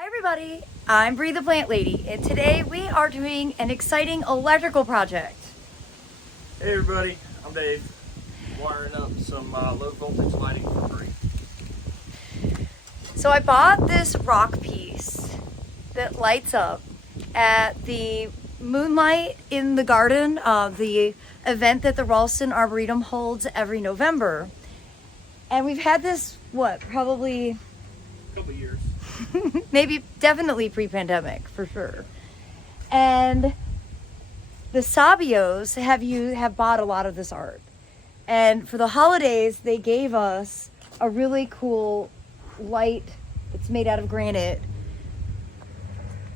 Hi everybody, I'm Bree the Plant Lady, and today we are doing an exciting electrical project. Hey everybody, I'm Dave. Wiring up some low voltage lighting for free. So I bought this rock piece that lights up at the Moonlight in the Garden, the event that the Ralston Arboretum holds every November. And we've had this, probably A couple years. maybe definitely pre-pandemic for sure. And the SABIO'S have bought a lot of this art. And for the holidays, they gave us a really cool light that's made out of granite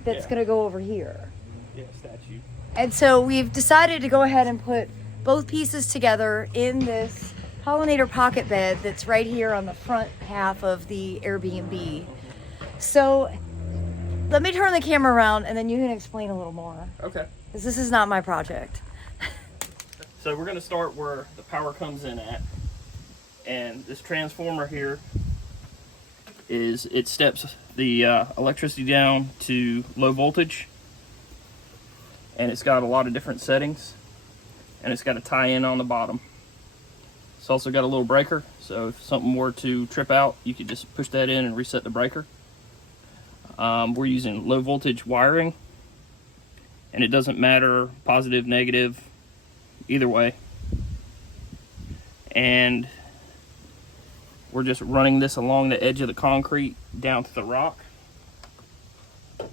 that's gonna go over here. Yeah, statue. And so we've decided to go ahead and put both pieces together in this pollinator pocket bed that's right here on the front half of the Airbnb. So let me turn the camera around and then you can explain a little more. Okay. Because this is not my project. So we're going to start where the power comes in at. And this transformer here it steps the electricity down to low voltage. And it's got a lot of different settings. And it's got a tie-in on the bottom. It's also got a little breaker. So if something were to trip out, you could just push that in and reset the breaker. We're using low voltage wiring, and it doesn't matter positive, negative, either way. And we're just running this along the edge of the concrete down to the rock. So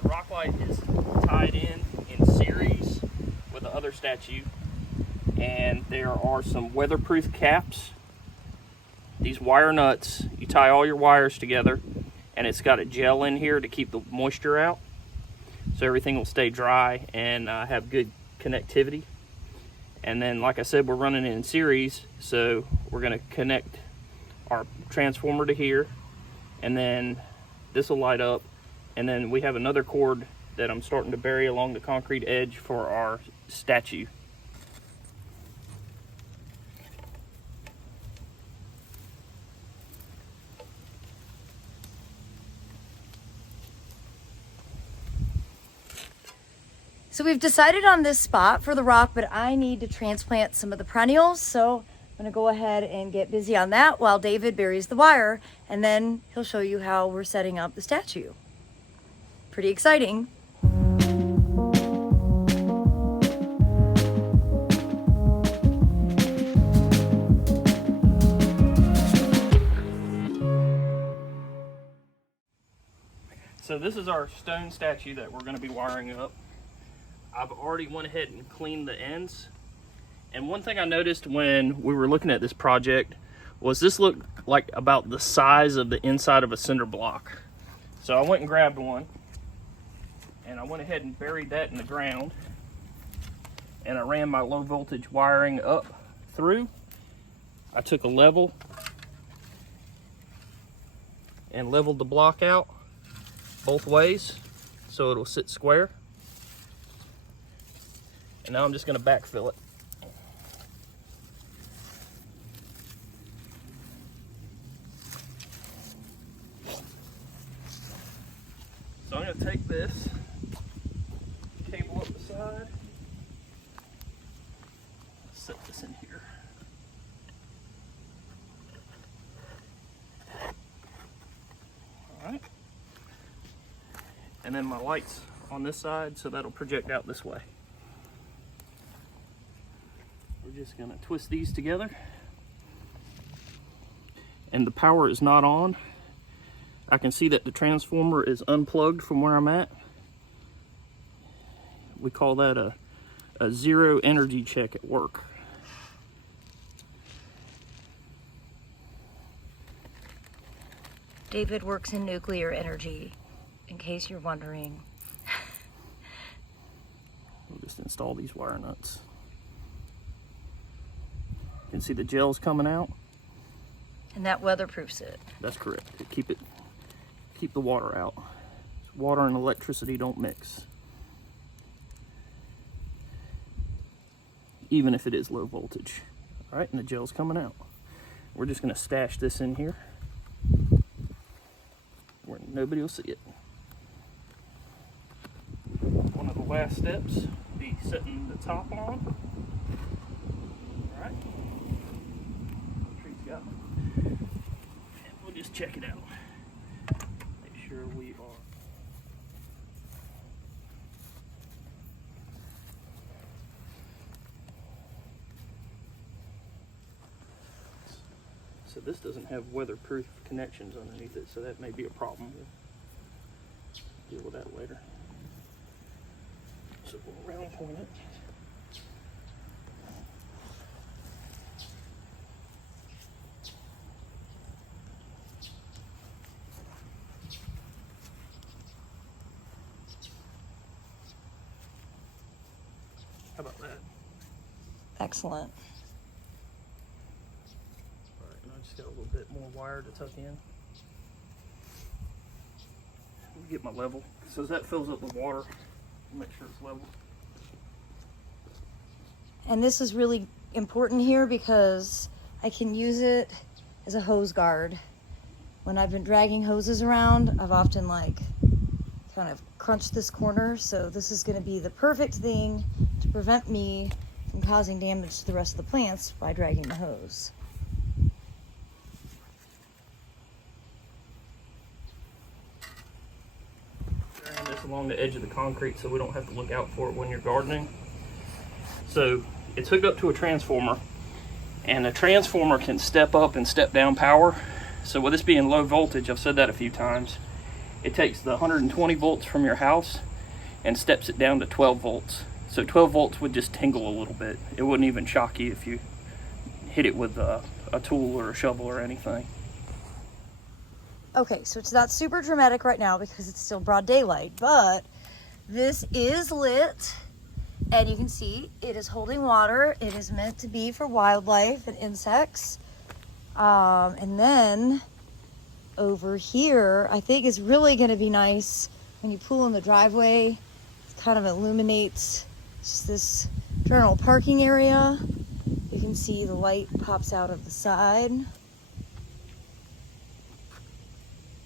the rock light is tied in series with the other statue, and there are some weatherproof caps. These wire nuts, you tie all your wires together, and it's got a gel in here to keep the moisture out, so everything will stay dry and have good connectivity. And then, like I said, we're running it in series, so we're going to connect our transformer to here, and then this will light up, and then we have another cord that I'm starting to bury along the concrete edge for our statue. So we've decided on this spot for the rock, but I need to transplant some of the perennials. So I'm gonna go ahead and get busy on that while David buries the wire, and then he'll show you how we're setting up the statue. Pretty exciting. So this is our stone statue that we're going to be wiring up. I've already went ahead and cleaned the ends. And one thing I noticed when we were looking at this project was this looked like about the size of the inside of a cinder block. So I went and grabbed one, and I went ahead and buried that in the ground. And I ran my low voltage wiring up through. I took a level and leveled the block out both ways so it'll sit square. And now I'm just going to backfill it. So I'm going to take this cable up the side, set this in here. All right. And then my lights on this side, so that'll project out this way. We're just gonna twist these together. And the power is not on. I can see that the transformer is unplugged from where I'm at. We call that a zero energy check at work. David works in nuclear energy, in case you're wondering. We'll just install these wire nuts. You can see the gel's coming out. And that weatherproofs it. That's correct. Keep the water out. Water and electricity don't mix, even if it is low voltage. All right, and the gel's coming out. We're just going to stash this in here. where nobody will see it. One of the last steps will be setting the top on. Alright. Tree's got it. And we'll just check it out. Make sure we are. So this doesn't have weatherproof connections underneath it, so that may be a problem. We'll deal with that later. So we'll round point it. How about that? Excellent. Alright, and I just got a little bit more wire to tuck in. Let me get my level. So as that fills up with water, make sure it's level. And this is really important here because I can use it as a hose guard. When I've been dragging hoses around, I've often like kind of crunched this corner, so this is going to be the perfect thing to prevent me from causing damage to the rest of the plants by dragging the hose. And this along the edge of the concrete so we don't have to look out for it when you're gardening. So it's hooked up to a transformer, and a transformer can step up and step down power. So with this being low voltage, I've said that a few times, it takes the 120 volts from your house and steps it down to 12 volts. So 12 volts would just tingle a little bit. It wouldn't even shock you if you hit it with a tool or a shovel or anything. Okay, so it's not super dramatic right now because it's still broad daylight, but this is lit, and you can see it is holding water. It is meant to be for wildlife and insects. And then over here, I think is really going to be nice when you pull in the driveway. It kind of illuminates just this general parking area. You can see the light pops out of the side.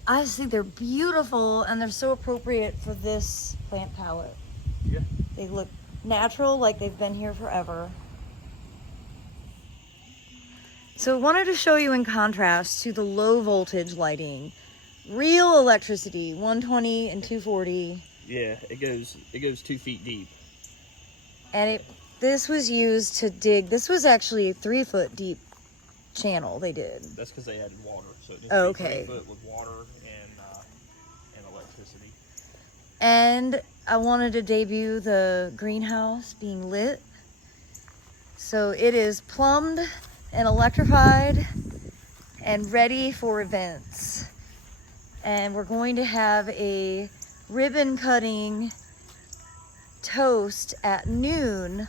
I just think they're beautiful, and they're so appropriate for this plant palette. Yeah. They look natural, like they've been here forever. So I wanted to show you in contrast to the low voltage lighting, real electricity, 120 and 240. Yeah, it goes 2 feet deep. And this was used to dig. This was actually a 3-foot deep channel they did. That's because they added water. So it Oh, okay. 3 foot with water and electricity. And I wanted to debut the greenhouse being lit. So it is plumbed and electrified and ready for events. And we're going to have a ribbon cutting toast at noon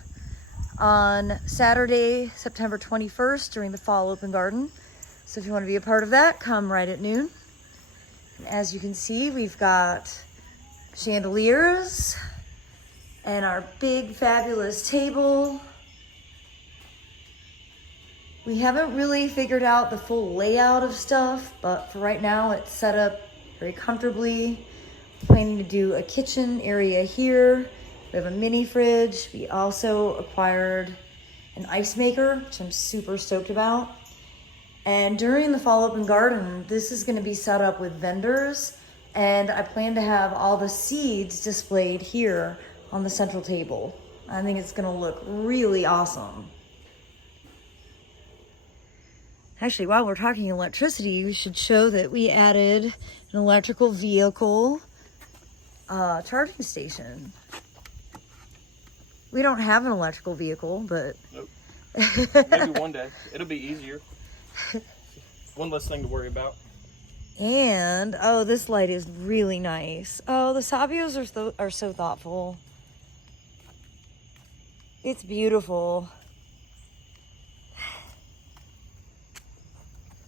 on Saturday, September 21st during the fall open garden. So if you want to be a part of that, come right at noon. And as you can see, we've got chandeliers and our big fabulous table. We haven't really figured out the full layout of stuff, but for right now it's set up very comfortably. Planning to do a kitchen area here. We have a mini fridge. We also acquired an ice maker, which I'm super stoked about. And during the fall open garden, this is going to be set up with vendors, and I plan to have all the seeds displayed here on the central table. I think it's going to look really awesome. Actually, while we're talking electricity, we should show that we added an electrical vehicle charging station. We don't have an electrical vehicle, but... Nope. Maybe one day. It'll be easier. One less thing to worry about. And, oh, this light is really nice. Oh, the SABIO'S are so thoughtful. It's beautiful.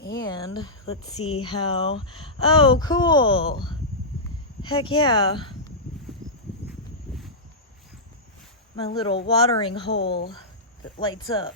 And let's see how... Oh, cool. Heck yeah. My little watering hole that lights up.